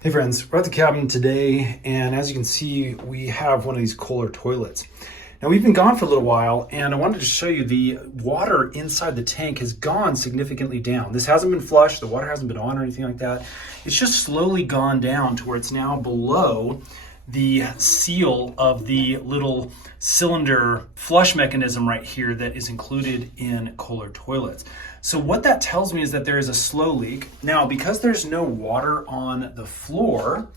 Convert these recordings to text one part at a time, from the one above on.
Hey friends, we're at the cabin today, and as you can see, we have one of these Kohler toilets. Now we've been gone for a little while, and I wanted to show you the water inside the tank has gone significantly down. This hasn't been flushed, the water hasn't been on or anything like that. It's just slowly gone down to where it's now below the seal of the little cylinder flush mechanism right here that is included in Kohler toilets. So what that tells me is that there is a slow leak. Now, because there's no water on the floor,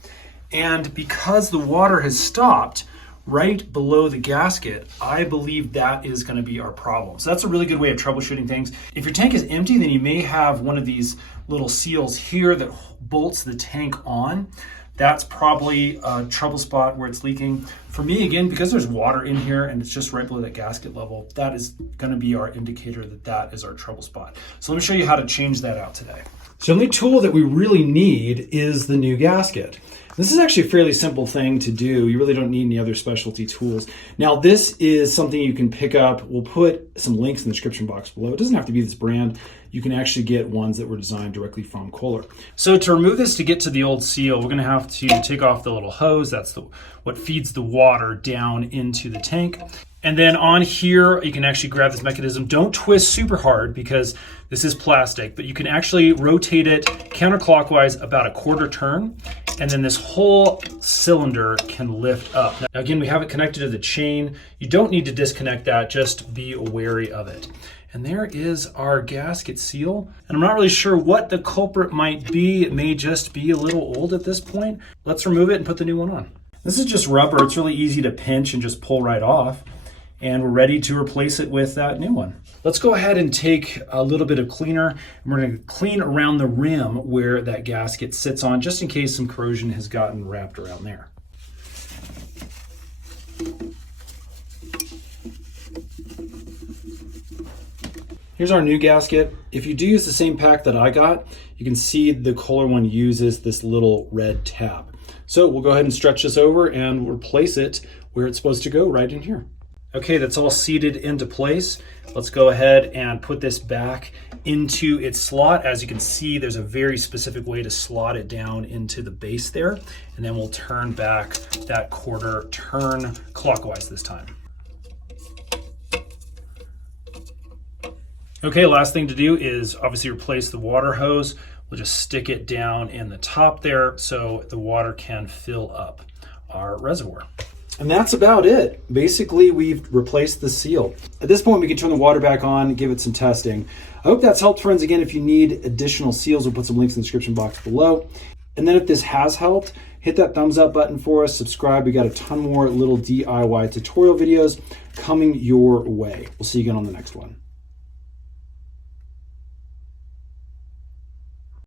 and because the water has stopped right below the gasket, I believe that is going to be our problem. So that's a really good way of troubleshooting things. If your tank is empty, then you may have one of these little seals here that bolts the tank on. That's probably a trouble spot where it's leaking. For me, again, because there's water in here and it's just right below that gasket level, that is going to be our indicator that that is our trouble spot. So let me show you how to change that out today. So the only tool that we really need is the new gasket. This is actually a fairly simple thing to do. You really don't need any other specialty tools. Now, this is something you can pick up. We'll put some links in the description box below. It doesn't have to be this brand. You can actually get ones that were designed directly from Kohler. So to remove this to get to the old seal, we're gonna have to take off the little hose. That's what feeds the water down into the tank. And then on here, you can actually grab this mechanism. Don't twist super hard because this is plastic, but you can actually rotate it counterclockwise about a quarter turn, and then this whole cylinder can lift up. Now again, we have it connected to the chain. You don't need to disconnect that, just be wary of it. And there is our gasket seal. And I'm not really sure what the culprit might be. It may just be a little old at this point. Let's remove it and put the new one on. This is just rubber. It's really easy to pinch and just pull right off. And we're ready to replace it with that new one. Let's go ahead and take a little bit of cleaner, and we're going to clean around the rim where that gasket sits on, just in case some corrosion has gotten wrapped around there. Here's our new gasket. If you do use the same pack that I got, you can see the Kohler one uses this little red tab. So we'll go ahead and stretch this over and replace it where it's supposed to go, right in here. Okay, that's all seated into place. Let's go ahead and put this back into its slot. As you can see, there's a very specific way to slot it down into the base there. And then we'll turn back that quarter turn clockwise this time. Okay, last thing to do is obviously replace the water hose. We'll just stick it down in the top there so the water can fill up our reservoir. And that's about it. Basically, we've replaced the seal. At this point, we can turn the water back on, give it some testing. I hope that's helped, friends. Again, if you need additional seals, we'll put some links in the description box below. And then if this has helped, hit that thumbs up button for us, subscribe. We got a ton more little DIY tutorial videos coming your way. We'll see you again on the next one.